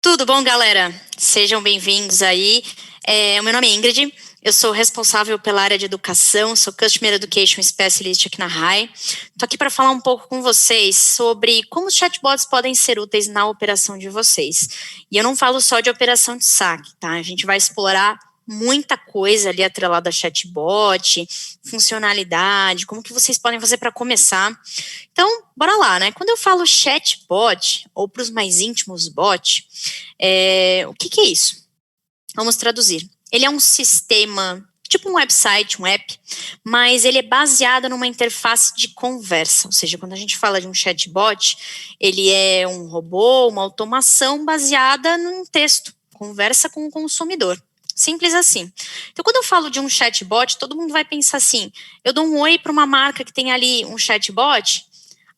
Tudo bom, galera? Sejam bem-vindos aí. O meu nome é Ingrid, eu sou responsável pela área de educação, sou Customer Education Specialist aqui na RAI. Estou aqui para falar um pouco com vocês sobre como os chatbots podem ser úteis na operação de vocês. E eu não falo só de operação de saque, tá? A gente vai explorar muita coisa ali atrelada a chatbot, funcionalidade, como que vocês podem fazer para começar. Então, bora lá, né? Quando eu falo chatbot, ou para os mais íntimos, bot, o que é isso? Vamos traduzir. Ele é um sistema, tipo um website, um app, mas ele é baseado numa interface de conversa. Ou seja, quando a gente fala de um chatbot, ele é um robô, uma automação baseada num texto, conversa com o consumidor. Simples assim. Então, quando eu falo de um chatbot, todo mundo vai pensar assim: eu dou um oi para uma marca que tem ali um chatbot,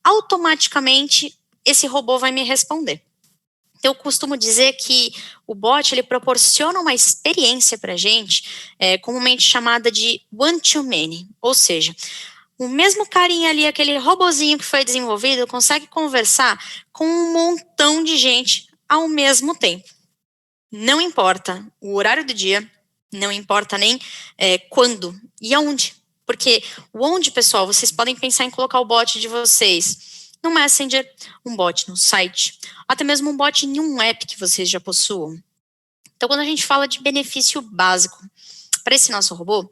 automaticamente esse robô vai me responder. Eu costumo dizer que o bot ele proporciona uma experiência para a gente, comumente chamada de one-to-many, ou seja, o mesmo carinha ali, aquele robozinho que foi desenvolvido, consegue conversar com um montão de gente ao mesmo tempo. Não importa o horário do dia, não importa nem quando e aonde. Porque o onde, pessoal, vocês podem pensar em colocar o bot de vocês no Messenger, um bot no site, até mesmo um bot em um app que vocês já possuam. Então, quando a gente fala de benefício básico para esse nosso robô,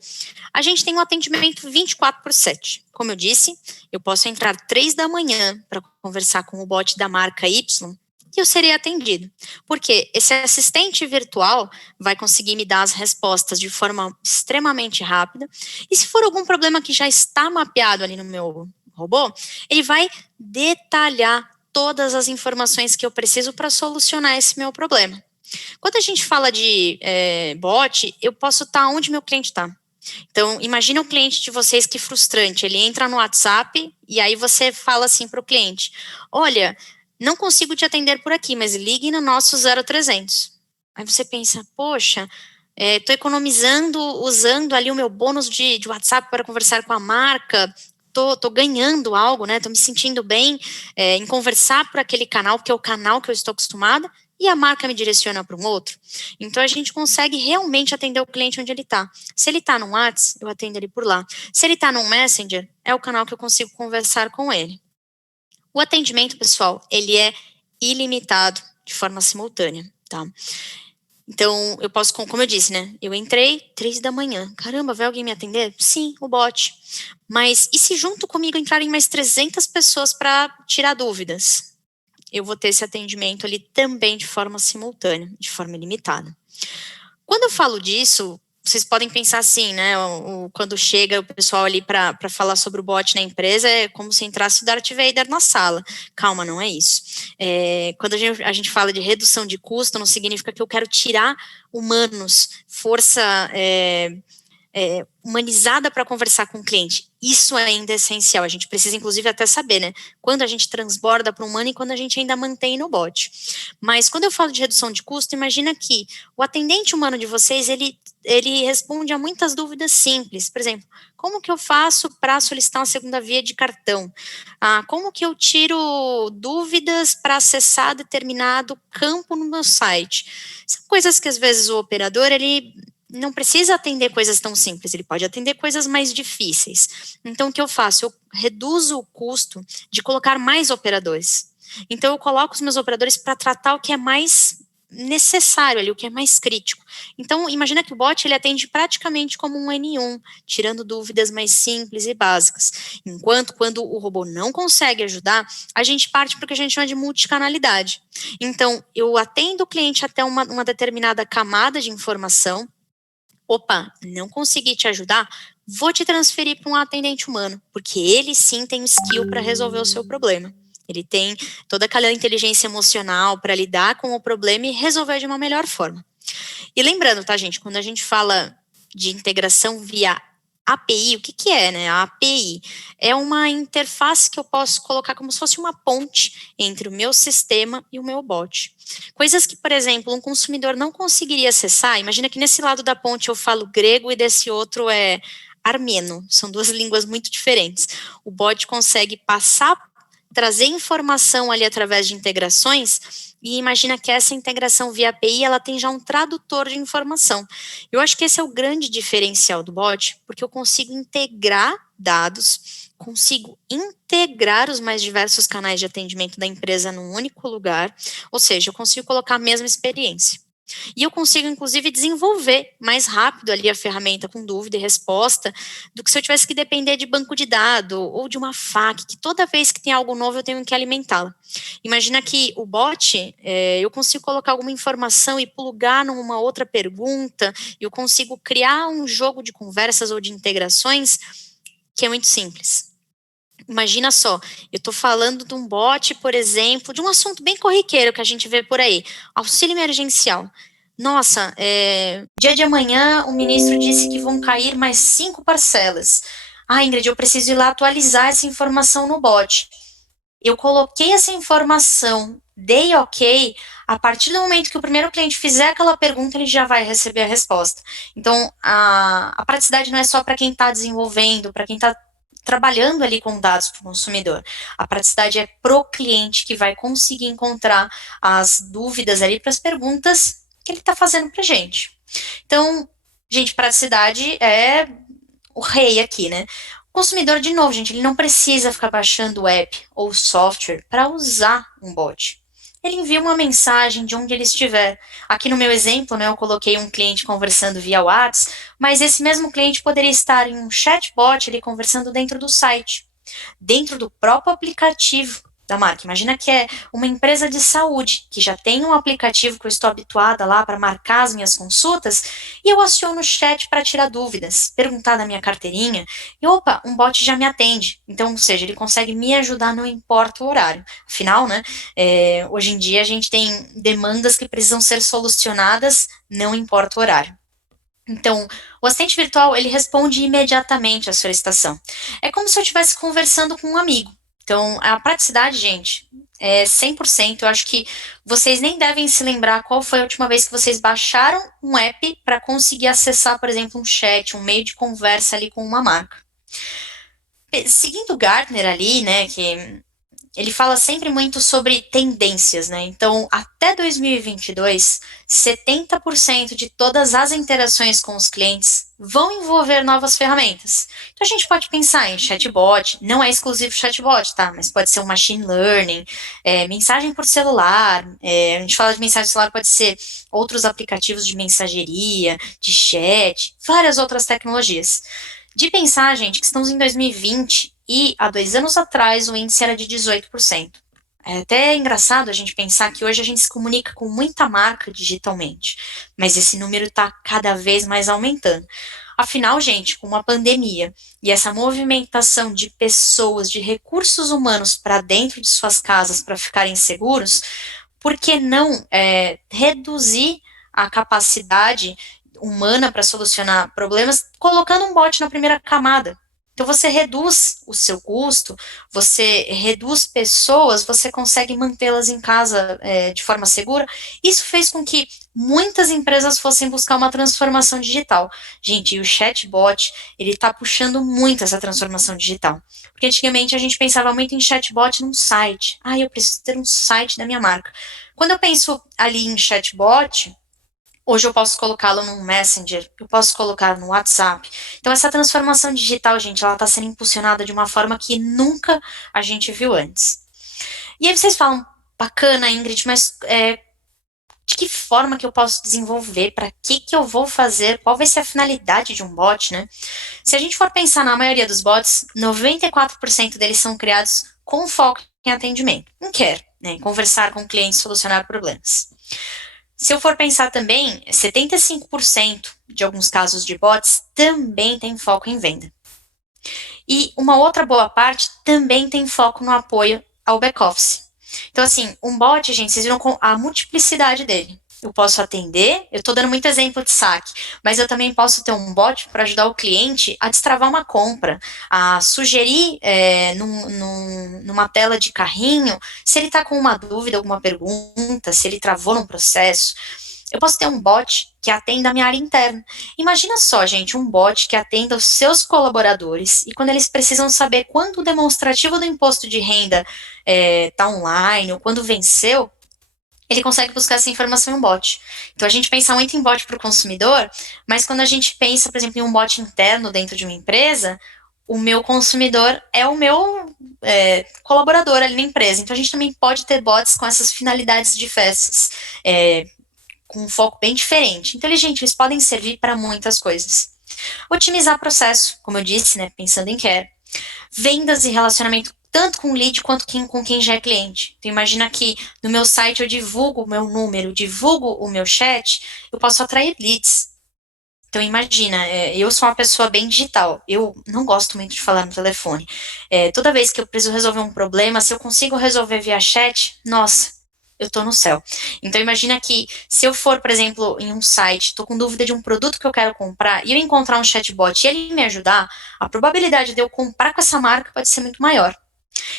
a gente tem um atendimento 24/7. Como eu disse, eu posso entrar 3 da manhã para conversar com o bot da marca Y e eu serei atendido. Porque esse assistente virtual vai conseguir me dar as respostas de forma extremamente rápida. E se for algum problema que já está mapeado ali no meu robô, ele vai detalhar todas as informações que eu preciso para solucionar esse meu problema. Quando a gente fala de bot, eu posso estar onde meu cliente está. Então, imagina o cliente de vocês que frustrante. Ele entra no WhatsApp e aí você fala assim para o cliente: olha, não consigo te atender por aqui, mas ligue no nosso 0300. Aí você pensa: poxa, estou economizando usando ali o meu bônus de WhatsApp para conversar com a marca. Tô ganhando algo, né? Tô me sentindo bem em conversar por aquele canal, porque é o canal que eu estou acostumada, e a marca me direciona para um outro. Então, a gente consegue realmente atender o cliente onde ele está. Se ele está no WhatsApp, eu atendo ele por lá. Se ele está no Messenger, é o canal que eu consigo conversar com ele. O atendimento, pessoal, ele é ilimitado de forma simultânea, tá? Então, eu posso, como eu disse, né? Eu entrei 3 da manhã. Caramba, vai alguém me atender? Sim, o bot. Mas e se junto comigo entrarem mais 300 pessoas para tirar dúvidas? Eu vou ter esse atendimento ali também de forma simultânea, de forma ilimitada. Quando eu falo disso, vocês podem pensar assim, né? Quando chega o pessoal ali para falar sobre o bot na empresa, é como se entrasse o Darth Vader na sala. Calma, não é isso. Quando a gente fala de redução de custo, não significa que eu quero tirar humanos, força humanizada para conversar com o cliente. Isso ainda é essencial. A gente precisa, inclusive, até saber, né? Quando a gente transborda para o humano e quando a gente ainda mantém no bot. Mas quando eu falo de redução de custo, imagina que o atendente humano de vocês, ele responde a muitas dúvidas simples. Por exemplo, como que eu faço para solicitar uma segunda via de cartão? Como que eu tiro dúvidas para acessar determinado campo no meu site? São coisas que, às vezes, o operador, ele não precisa atender coisas tão simples, ele pode atender coisas mais difíceis. Então, o que eu faço? Eu reduzo o custo de colocar mais operadores. Então, eu coloco os meus operadores para tratar o que é mais necessário ali, o que é mais crítico. Então, imagina que o bot ele atende praticamente como um N1, tirando dúvidas mais simples e básicas. Enquanto, quando o robô não consegue ajudar, a gente parte para o que a gente chama de multicanalidade. Então, eu atendo o cliente até uma determinada camada de informação. Opa, não consegui te ajudar, vou te transferir para um atendente humano, porque ele sim tem skill para resolver o seu problema. Ele tem toda aquela inteligência emocional para lidar com o problema e resolver de uma melhor forma. E lembrando, tá, gente, quando a gente fala de integração via API, o que é, né? A API é uma interface que eu posso colocar como se fosse uma ponte entre o meu sistema e o meu bot. Coisas que, por exemplo, um consumidor não conseguiria acessar. Imagina que nesse lado da ponte eu falo grego e desse outro é armeno. São duas línguas muito diferentes. O bot consegue passar trazer informação ali através de integrações, e imagina que essa integração via API, ela tem já um tradutor de informação. Eu acho que esse é o grande diferencial do bot, porque eu consigo integrar dados, consigo integrar os mais diversos canais de atendimento da empresa num único lugar, ou seja, eu consigo colocar a mesma experiência. E eu consigo, inclusive, desenvolver mais rápido ali a ferramenta com dúvida e resposta do que se eu tivesse que depender de banco de dados ou de uma FAQ, que toda vez que tem algo novo eu tenho que alimentá-la. Imagina que o bot, eu consigo colocar alguma informação e plugar numa outra pergunta, eu consigo criar um jogo de conversas ou de integrações que é muito simples. Imagina só, eu estou falando de um bot, por exemplo, de um assunto bem corriqueiro que a gente vê por aí, auxílio emergencial. Nossa, dia de amanhã o ministro disse que vão cair mais 5 parcelas. Ah, Ingrid, eu preciso ir lá atualizar essa informação no bot. Eu coloquei essa informação, dei ok, a partir do momento que o primeiro cliente fizer aquela pergunta, ele já vai receber a resposta. Então, a praticidade não é só para quem está desenvolvendo, para quem está trabalhando ali com dados para o consumidor. A praticidade é pro cliente que vai conseguir encontrar as dúvidas ali para as perguntas que ele está fazendo para gente. Então, gente, praticidade é o rei aqui, né? O consumidor, de novo, gente, ele não precisa ficar baixando o app ou software para usar um bot. Ele envia uma mensagem de onde ele estiver. Aqui no meu exemplo, né, eu coloquei um cliente conversando via WhatsApp, mas esse mesmo cliente poderia estar em um chatbot ali conversando dentro do site, dentro do próprio aplicativo da marca. Imagina que é uma empresa de saúde, que já tem um aplicativo que eu estou habituada lá para marcar as minhas consultas, e eu aciono o chat para tirar dúvidas, perguntar da minha carteirinha, e opa, um bot já me atende. Então, ou seja, ele consegue me ajudar, não importa o horário. Afinal, né, hoje em dia a gente tem demandas que precisam ser solucionadas, não importa o horário. Então, o assistente virtual, ele responde imediatamente à solicitação. É como se eu estivesse conversando com um amigo. Então, a praticidade, gente, é 100%. Eu acho que vocês nem devem se lembrar qual foi a última vez que vocês baixaram um app para conseguir acessar, por exemplo, um chat, um meio de conversa ali com uma marca. Seguindo o Gartner ali, né, que ele fala sempre muito sobre tendências, né? Então, até 2022, 70% de todas as interações com os clientes vão envolver novas ferramentas. Então, a gente pode pensar em chatbot, não é exclusivo chatbot, tá? Mas pode ser um machine learning, mensagem por celular, a gente fala de mensagem por celular, pode ser outros aplicativos de mensageria, de chat, várias outras tecnologias. De pensar, gente, que estamos em 2020 e há 2 anos atrás o índice era de 18%. É até engraçado a gente pensar que hoje a gente se comunica com muita marca digitalmente, mas esse número está cada vez mais aumentando. Afinal, gente, com uma pandemia e essa movimentação de pessoas, de recursos humanos para dentro de suas casas para ficarem seguros, por que não reduzir a capacidade humana para solucionar problemas, colocando um bot na primeira camada? Então você reduz o seu custo, você reduz pessoas, você consegue mantê-las em casa de forma segura. Isso fez com que muitas empresas fossem buscar uma transformação digital. Gente, e o chatbot, ele está puxando muito essa transformação digital. Porque antigamente a gente pensava muito em chatbot num site. Ah, eu preciso ter um site da minha marca. Quando eu penso ali em chatbot, hoje eu posso colocá-lo no Messenger, eu posso colocar no WhatsApp. Então, essa transformação digital, gente, ela está sendo impulsionada de uma forma que nunca a gente viu antes. E aí vocês falam, bacana, Ingrid, mas de que forma que eu posso desenvolver? Para que eu vou fazer? Qual vai ser a finalidade de um bot, né? Se a gente for pensar na maioria dos bots, 94% deles são criados com foco em atendimento. Não quer, né? Conversar com clientes, solucionar problemas. Se eu for pensar também, 75% de alguns casos de bots também tem foco em venda. E uma outra boa parte também tem foco no apoio ao back-office. Então, assim, um bot, gente, vocês viram a multiplicidade dele. Eu posso atender, eu estou dando muito exemplo de saque, mas eu também posso ter um bot para ajudar o cliente a destravar uma compra, a sugerir numa tela de carrinho se ele está com uma dúvida, alguma pergunta, se ele travou num processo. Eu posso ter um bot que atenda a minha área interna. Imagina só, gente, um bot que atenda os seus colaboradores e quando eles precisam saber quando o demonstrativo do imposto de renda está online ou quando venceu, ele consegue buscar essa informação em um bot. Então a gente pensa muito em bot para o consumidor, mas quando a gente pensa, por exemplo, em um bot interno dentro de uma empresa, o meu consumidor é o meu colaborador ali na empresa. Então a gente também pode ter bots com essas finalidades diversas, com um foco bem diferente. Inteligente, eles podem servir para muitas coisas. Otimizar processo, como eu disse, né, pensando em care. Vendas e relacionamento tanto com o lead quanto com quem já é cliente. Então imagina que no meu site eu divulgo o meu número, divulgo o meu chat, eu posso atrair leads. Então imagina, eu sou uma pessoa bem digital, eu não gosto muito de falar no telefone. Toda vez que eu preciso resolver um problema, se eu consigo resolver via chat, nossa, eu tô no céu. Então imagina que se eu for, por exemplo, em um site, tô com dúvida de um produto que eu quero comprar e eu encontrar um chatbot e ele me ajudar, a probabilidade de eu comprar com essa marca pode ser muito maior.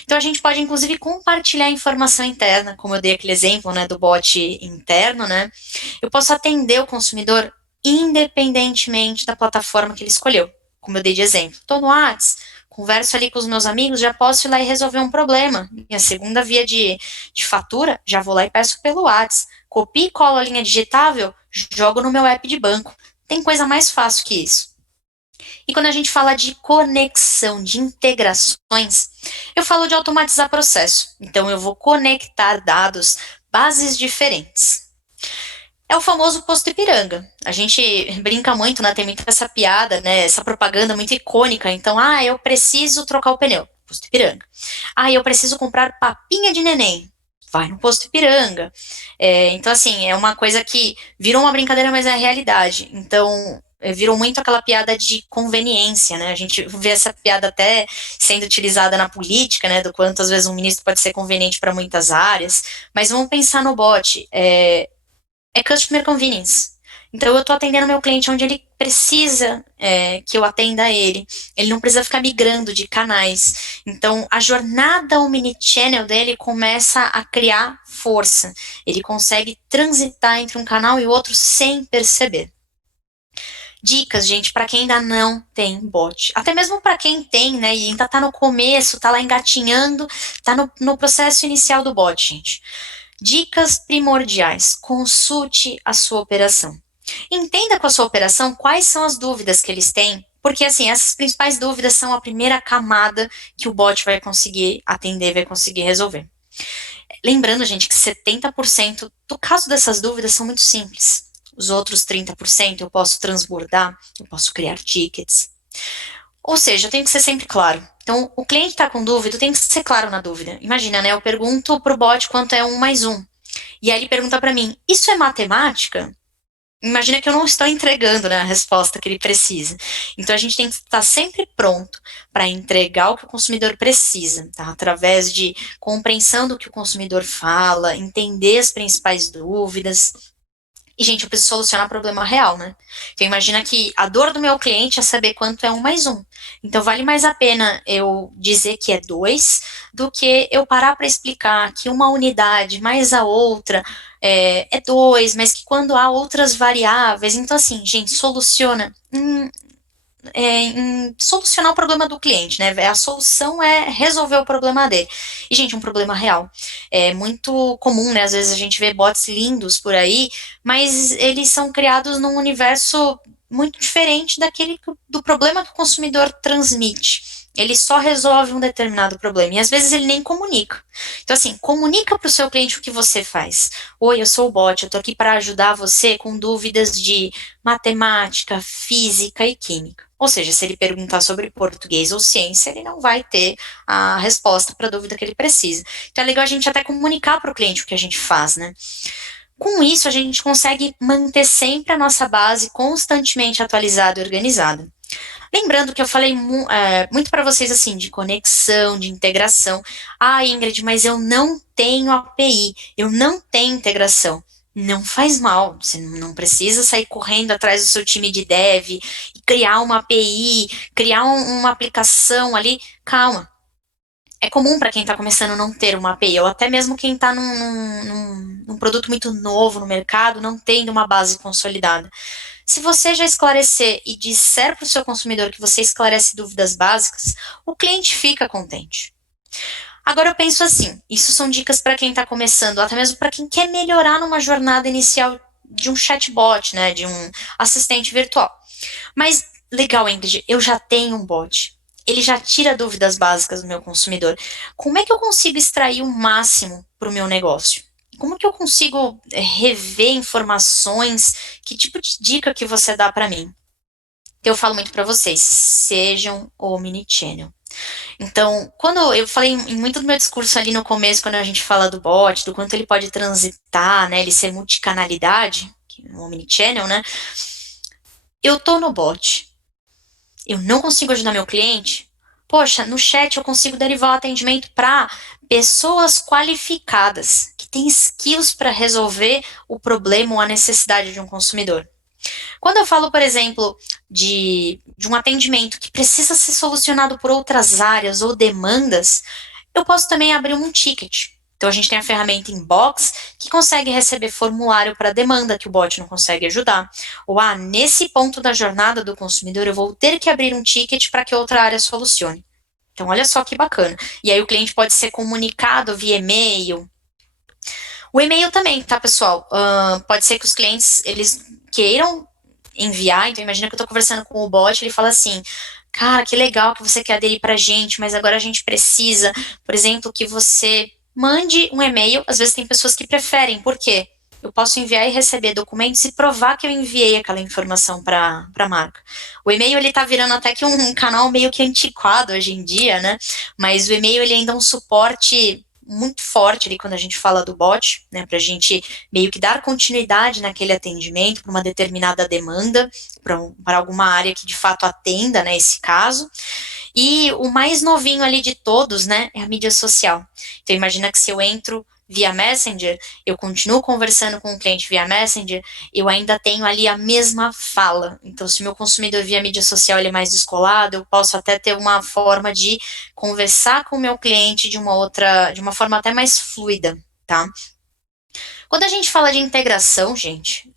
Então a gente pode inclusive compartilhar informação interna, como eu dei aquele exemplo, né, do bot interno, né? Eu posso atender o consumidor independentemente da plataforma que ele escolheu, como eu dei de exemplo. Estou no WhatsApp, converso ali com os meus amigos, já posso ir lá e resolver um problema. Minha segunda via de fatura, já vou lá e peço pelo WhatsApp. Copio e colo a linha digitável, jogo no meu app de banco. Tem coisa mais fácil que isso. E quando a gente fala de conexão, de integrações, eu falo de automatizar processo. Então, eu vou conectar dados, bases diferentes. É o famoso posto Ipiranga. A gente brinca muito, né? Tem muito essa piada, né? Essa propaganda muito icônica. Então, eu preciso trocar o pneu. Posto Ipiranga. Eu preciso comprar papinha de neném. Vai no posto Ipiranga. Então, assim, é uma coisa que virou uma brincadeira, mas é a realidade. Então, virou muito aquela piada de conveniência, né? A gente vê essa piada até sendo utilizada na política, né? Do quanto às vezes um ministro pode ser conveniente para muitas áreas. Mas vamos pensar no bot. É customer convenience. Então, eu estou atendendo meu cliente onde ele precisa que eu atenda ele. Ele não precisa ficar migrando de canais. Então, a jornada omnichannel dele começa a criar força. Ele consegue transitar entre um canal e outro sem perceber. Dicas, gente, para quem ainda não tem bot. Até mesmo para quem tem, né, e ainda está no começo, está lá engatinhando, está no processo inicial do bot, gente. Dicas primordiais: consulte a sua operação. Entenda com a sua operação quais são as dúvidas que eles têm, porque assim, essas principais dúvidas são a primeira camada que o bot vai conseguir atender, vai conseguir resolver. Lembrando, gente, que 70% do caso dessas dúvidas são muito simples. Os outros 30% eu posso transbordar, eu posso criar tickets. Ou seja, eu tenho que ser sempre claro. Então, o cliente está com dúvida, eu tenho que ser claro na dúvida. Imagina, né? Eu pergunto para o bot quanto é 1 mais 1. E aí ele pergunta para mim, isso é matemática? Imagina que eu não estou entregando, né, a resposta que ele precisa. Então a gente tem que estar sempre pronto para entregar o que o consumidor precisa, tá? Através de compreensão do que o consumidor fala, entender as principais dúvidas. E, gente, eu preciso solucionar problema real, né? Então, imagina que a dor do meu cliente é saber quanto é 1 mais 1. Então, vale mais a pena eu dizer que é 2 do que eu parar para explicar que uma unidade mais a outra é 2, mas que quando há outras variáveis. Então, assim, gente, soluciona em solucionar o problema do cliente, né? A solução é resolver o problema dele. E, gente, um problema real. É muito comum, né? Às vezes a gente vê bots lindos por aí, mas eles são criados num universo muito diferente do problema que o consumidor transmite. Ele só resolve um determinado problema e às vezes ele nem comunica. Então, assim, comunica para o seu cliente o que você faz. Oi, eu sou o bot, eu estou aqui para ajudar você com dúvidas de matemática, física e química. Ou seja, se ele perguntar sobre português ou ciência, ele não vai ter a resposta para a dúvida que ele precisa. Então é legal a gente até comunicar para o cliente o que a gente faz, né? Com isso, a gente consegue manter sempre a nossa base constantemente atualizada e organizada. Lembrando que eu falei muito para vocês assim de conexão, de integração. Ingrid, mas eu não tenho API, eu não tenho integração. Não faz mal, você não precisa sair correndo atrás do seu time de dev e criar uma API, criar uma aplicação ali. Calma. É comum para quem está começando não ter uma API, ou até mesmo quem está num produto muito novo no mercado, não tendo uma base consolidada. Se você já esclarecer e disser para o seu consumidor que você esclarece dúvidas básicas, o cliente fica contente. Agora eu penso assim, isso são dicas para quem está começando, até mesmo para quem quer melhorar numa jornada inicial de um chatbot, né, de um assistente virtual. Mas legal, Ingrid, eu já tenho um bot. Ele já tira dúvidas básicas do meu consumidor. Como é que eu consigo extrair o máximo para o meu negócio? Como que eu consigo rever informações? Que tipo de dica que você dá para mim? Eu falo muito para vocês, sejam omnichannel. Então, quando eu falei em muito do meu discurso ali no começo, quando a gente fala do bot, do quanto ele pode transitar, né, ele ser multicanalidade, um omnichannel, né? Eu tô no bot, eu não consigo ajudar meu cliente. Poxa, no chat eu consigo derivar o atendimento para pessoas qualificadas, que têm skills para resolver o problema ou a necessidade de um consumidor. Quando eu falo, por exemplo, de um atendimento que precisa ser solucionado por outras áreas ou demandas, eu posso também abrir um ticket. Então a gente tem a ferramenta Inbox que consegue receber formulário para demanda que o bot não consegue ajudar. Ou nesse ponto da jornada do consumidor eu vou ter que abrir um ticket para que outra área solucione. Então olha só que bacana. E aí o cliente pode ser comunicado via e-mail. O e-mail também, tá, pessoal? Pode ser que os clientes eles queiram enviar, então imagina que eu estou conversando com o bot, ele fala assim, cara, que legal que você quer aderir pra gente, mas agora a gente precisa, por exemplo, que você mande um e-mail, às vezes tem pessoas que preferem, por quê? Eu posso enviar e receber documentos e provar que eu enviei aquela informação para a marca. O e-mail ele tá virando até que um canal meio que antiquado hoje em dia, né? Mas o e-mail ele ainda é um suporte muito forte ali quando a gente fala do bot, né, para a gente meio que dar continuidade naquele atendimento para uma determinada demanda, para alguma área que de fato atenda, né, esse caso. E o mais novinho ali de todos, né, é a mídia social. Então imagina que se eu entro via Messenger, eu continuo conversando com o cliente via Messenger, eu ainda tenho ali a mesma fala. Então, se o meu consumidor via mídia social ele é mais descolado, eu posso até ter uma forma de conversar com o meu cliente de uma forma até mais fluida, tá? Quando a gente fala de integração, gente,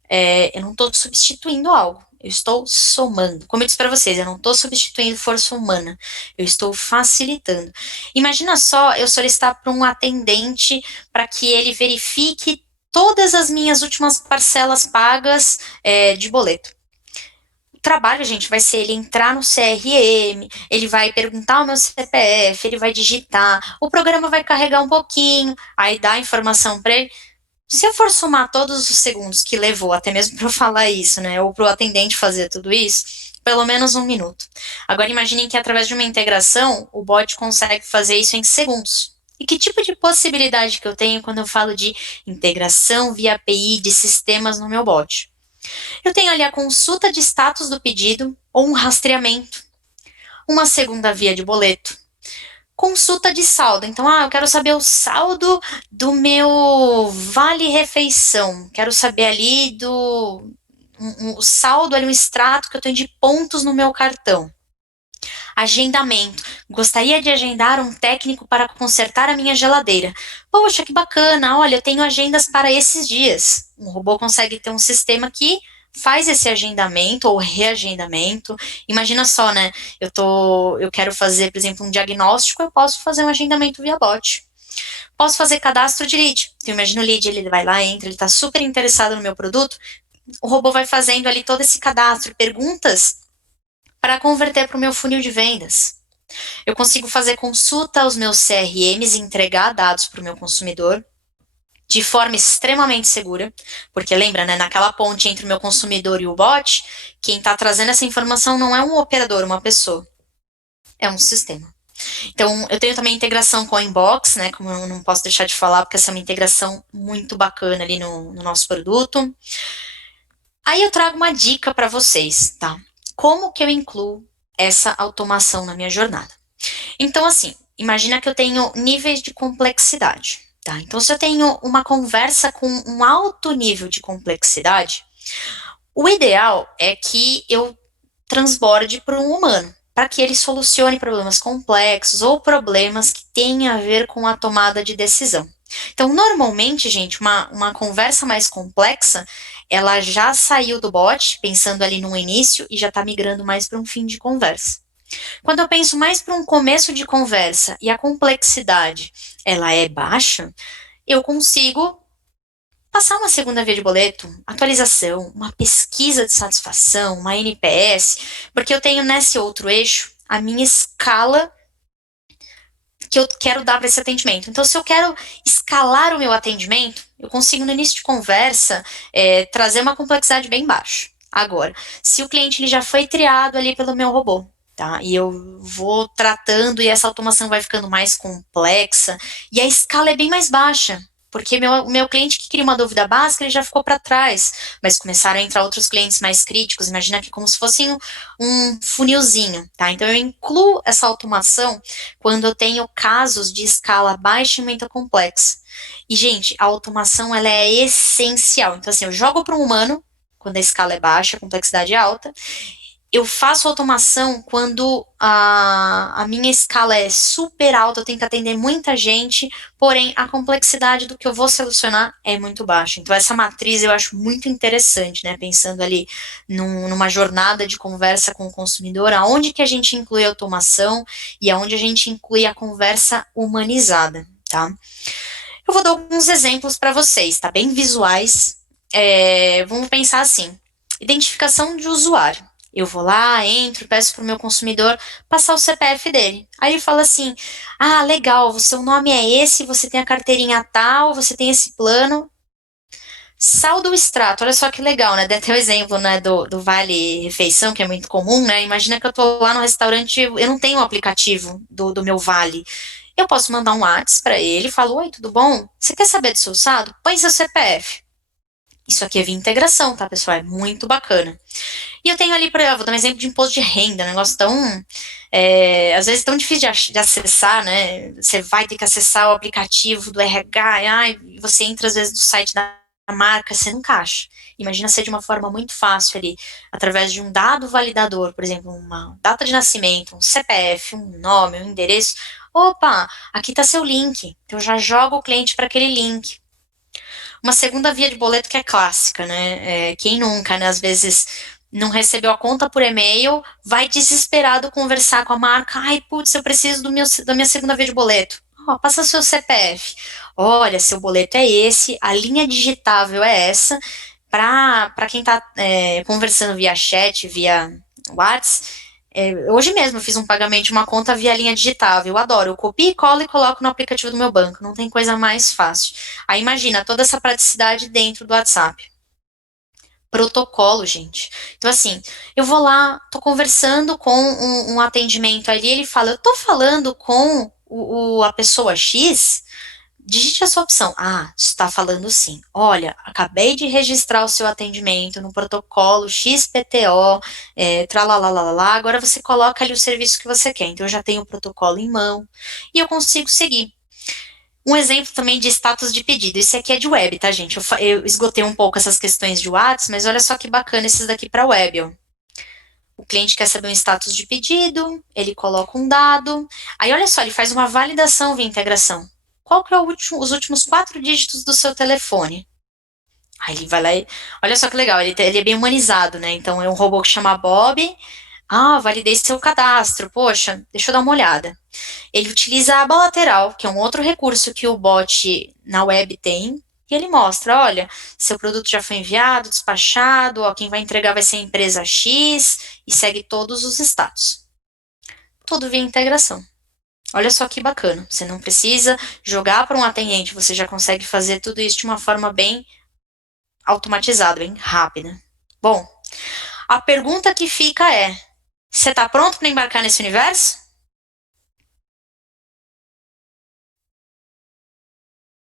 eu não estou substituindo algo. Eu estou somando. Como eu disse para vocês, eu não estou substituindo força humana. Eu estou facilitando. Imagina só eu solicitar para um atendente para que ele verifique todas as minhas últimas parcelas pagas de boleto. O trabalho, gente, vai ser ele entrar no CRM, ele vai perguntar o meu CPF, ele vai digitar, o programa vai carregar um pouquinho, aí dá a informação para ele. Se eu for somar todos os segundos que levou, até mesmo para eu falar isso, né, ou para o atendente fazer tudo isso, pelo menos 1 minuto. Agora imaginem que através de uma integração, o bot consegue fazer isso em segundos. E que tipo de possibilidade que eu tenho quando eu falo de integração via API de sistemas no meu bot? Eu tenho ali a consulta de status do pedido ou um rastreamento, uma segunda via de boleto, consulta de saldo. Então, eu quero saber o saldo do meu vale refeição. Quero saber ali o saldo ali, um extrato que eu tenho de pontos no meu cartão. Agendamento. Gostaria de agendar um técnico para consertar a minha geladeira. Poxa, que bacana. Olha, eu tenho agendas para esses dias. Um robô consegue ter um sistema que faz esse agendamento ou reagendamento. Imagina só, né? Eu quero fazer, por exemplo, um diagnóstico, eu posso fazer um agendamento via bot. Posso fazer cadastro de lead. Então, imagina o lead, ele vai lá, entra, ele está super interessado no meu produto, o robô vai fazendo ali todo esse cadastro, perguntas para converter para o meu funil de vendas. Eu consigo fazer consulta aos meus CRMs e entregar dados para o meu consumidor de forma extremamente segura, porque lembra, né, naquela ponte entre o meu consumidor e o bot, quem está trazendo essa informação não é um operador, uma pessoa, é um sistema. Então, eu tenho também integração com a Inbox, né, como eu não posso deixar de falar, porque essa é uma integração muito bacana ali no nosso produto. Aí eu trago uma dica para vocês, tá? Como que eu incluo essa automação na minha jornada? Então, assim, imagina que eu tenho níveis de complexidade, tá? Então, se eu tenho uma conversa com um alto nível de complexidade, o ideal é que eu transborde para um humano. para que ele solucione problemas complexos ou problemas que têm a ver com a tomada de decisão. Então, normalmente, gente, uma conversa mais complexa, ela já saiu do bot, pensando ali no início, e já está migrando mais para um fim de conversa. Quando eu penso mais para um começo de conversa e a complexidade ela é baixa, eu consigo passar uma segunda via de boleto, atualização, uma pesquisa de satisfação, uma NPS, porque eu tenho nesse outro eixo a minha escala que eu quero dar para esse atendimento. Então, se eu quero escalar o meu atendimento, eu consigo, no início de conversa, trazer uma complexidade bem baixa. Agora, se o cliente ele já foi triado ali pelo meu robô, tá? E eu vou tratando e essa automação vai ficando mais complexa e a escala é bem mais baixa. Porque meu cliente que queria uma dúvida básica, ele já ficou para trás. Mas começaram a entrar outros clientes mais críticos. Imagina que como se fosse um funilzinho, tá? Então eu incluo essa automação quando eu tenho casos de escala baixa e muito complexa. E, gente, a automação ela é essencial. Então, assim, eu jogo para um humano quando a escala é baixa, a complexidade é alta, eu faço automação quando a minha escala é super alta, eu tenho que atender muita gente, porém a complexidade do que eu vou solucionar é muito baixa. Então essa matriz eu acho muito interessante, né? Pensando ali numa jornada de conversa com o consumidor, aonde que a gente inclui a automação e aonde a gente inclui a conversa humanizada, tá? Eu vou dar alguns exemplos para vocês, tá? Bem visuais. Vamos pensar assim: identificação de usuário. Eu vou lá, entro, peço para o meu consumidor passar o CPF dele. Aí ele fala assim: ah, legal, o seu nome é esse, você tem a carteirinha tal, você tem esse plano. Saldo extrato, olha só que legal, né? Dei até o exemplo, né, do Vale Refeição, que é muito comum, né? Imagina que eu tô lá no restaurante, eu não tenho o aplicativo do meu Vale. Eu posso mandar um WhatsApp para ele, falo: oi, tudo bom? Você quer saber do seu saldo? Põe seu CPF. Isso aqui é via integração, tá, pessoal? É muito bacana. E eu tenho ali, vou dar um exemplo de imposto de renda, um negócio tão, às vezes tão difícil de acessar, né? Você vai ter que acessar o aplicativo do RH, e você entra às vezes no site da marca, você nunca acha. Imagina ser de uma forma muito fácil ali, através de um dado validador, por exemplo, uma data de nascimento, um CPF, um nome, um endereço. Opa, aqui está seu link. Então já joga o cliente para aquele link. Uma segunda via de boleto que é clássica, né? Quem nunca, né? Às vezes não recebeu a conta por e-mail, vai desesperado conversar com a marca. Ai, putz, eu preciso da minha segunda via de boleto. Oh, passa seu CPF. Olha, seu boleto é esse, a linha digitável é essa. Para quem está conversando via chat, via WhatsApp, hoje mesmo eu fiz um pagamento de uma conta via linha digitável. Eu adoro. Eu copio e colo e coloco no aplicativo do meu banco. Não tem coisa mais fácil. Aí imagina toda essa praticidade dentro do WhatsApp. Protocolo, gente. Então, assim, eu vou lá, tô conversando com um atendimento ali, ele fala: eu tô falando com a pessoa X. Digite a sua opção. Ah, está falando sim. Olha, acabei de registrar o seu atendimento no protocolo XPTO, tralalalala. Agora você coloca ali o serviço que você quer. Então, eu já tenho o protocolo em mão e eu consigo seguir. Um exemplo também de status de pedido. Esse aqui é de web, tá, gente? Eu esgotei um pouco essas questões de WhatsApp, mas olha só que bacana esses daqui para web, ó. O cliente quer saber um status de pedido, ele coloca um dado, aí olha só, ele faz uma validação via integração. Qual que é os últimos 4 dígitos do seu telefone? Aí ele vai lá e... Olha só que legal, ele é bem humanizado, né? Então é um robô que chama Bob. Ah, validei seu cadastro. Poxa, deixa eu dar uma olhada. Ele utiliza a aba lateral, que é um outro recurso que o bot na web tem, e ele mostra: olha, seu produto já foi enviado, despachado, ó, quem vai entregar vai ser a empresa X, e segue todos os status. Tudo via integração. Olha só que bacana. Você não precisa jogar para um atendente, você já consegue fazer tudo isso de uma forma bem automatizada, bem rápida. Bom, a pergunta que fica é: você está pronto para embarcar nesse universo?